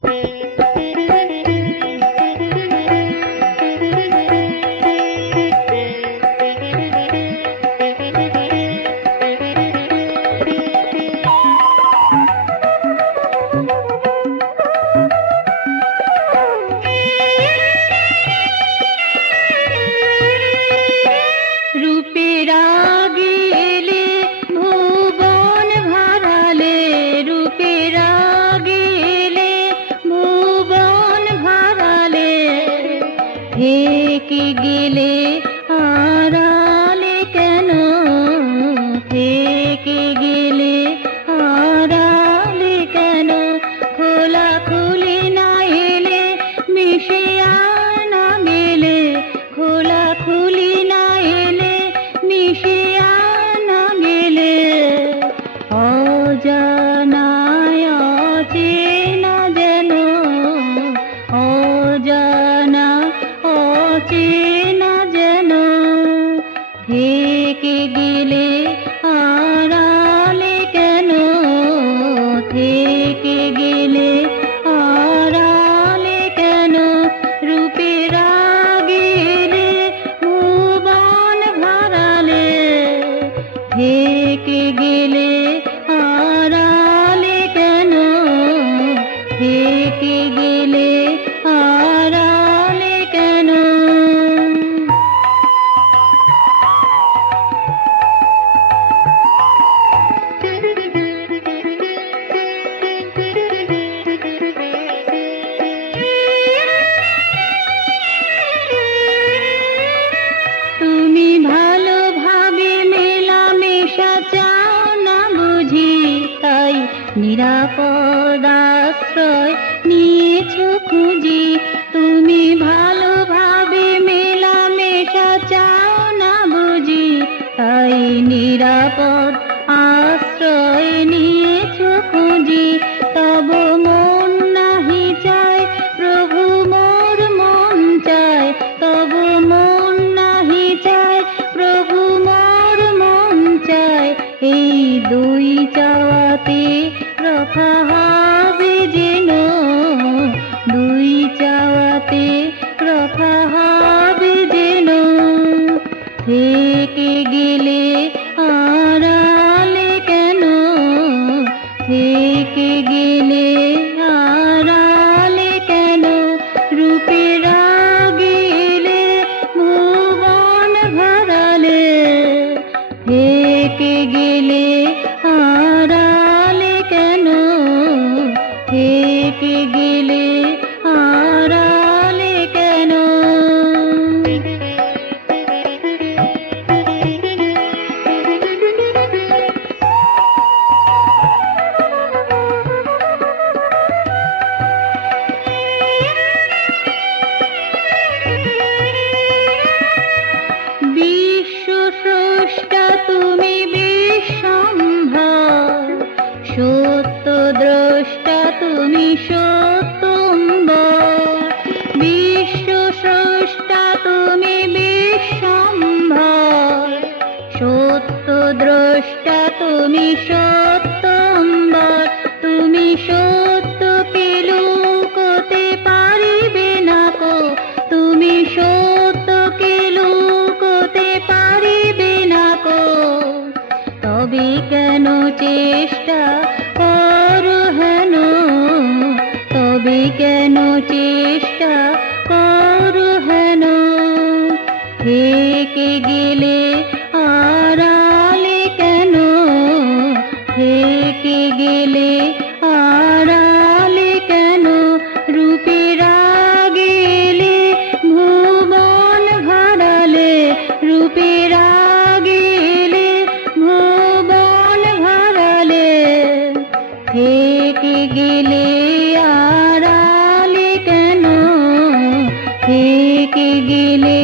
থেকে গেলে আড়ালে কেন, থেকে গেলে আড়ালে কেন, খোলা খুলি না এলে মিশে না গেলে, খোলা খুলি না এলে মিশে না গেলে, অজানায় অচেনা যেন, অজানা অচেনা যেন, থেকে গেলে আড়ালে কেন, থেকে গেলে আড়ালে কেন, রূপের আগেলে ভুবন ভরালে, থেকে গেলে আড়ালে কেন, থেকে গেলে আড়ালে কেন। তুমি ভালোভাবে মেলামেশা চাও না বুঝি, তাই নিরাপদ আশ্রয় নিয়েছো খুঁজি। তুমি ভালোভাবে মেলামেশা চাও না বুঝি, তাই নিরাপদ আশ্রয় নিয়েছো খুঁজি। তব মন নাহি চায় প্রভু মোর মন চায়, তব মন নাহি চায় প্রভু মোর মন চায়। এই দুই চাওয়াতে রক্ষা হবে যেন, দুই চাওয়াতে রক্ষা হবে যেন, থেকে গেলে আড়ালে কেন, থেকে গেলে আড়ালে কেন, রূপের আগেলে ভুবন ভরালে, থেকে গেলে আড়ালে কেন, থেকে গেলে আড়ালে কেন। বিশ্ব স্রষ্টা তুমি বিশ্বম্ভর, সত্য দ্রষ্টা তুমি সত্যম্বর। বিশ্ব স্রষ্টা তুমি বিশ্বম্ভর, সত্য দ্রষ্টা তুমি সত্যম্বর। তুমি সত্যকে লুকোতে পারিবে না কো, তুমি সত্যকে লুকোতে পারিবে না কো। তবে কেন চেষ্টা করো হেন, তবে কেন চেষ্টা করো হেন, থেকে গেলে আড়ালে কেন, থেকে গেলে আড়ালে কেন, রূপের আগেলে ভুবন ভরালে, রূপের আগেলে ভুবন ভরালে, থেকে গেলে আড়ালে কেন, থেকে গেলে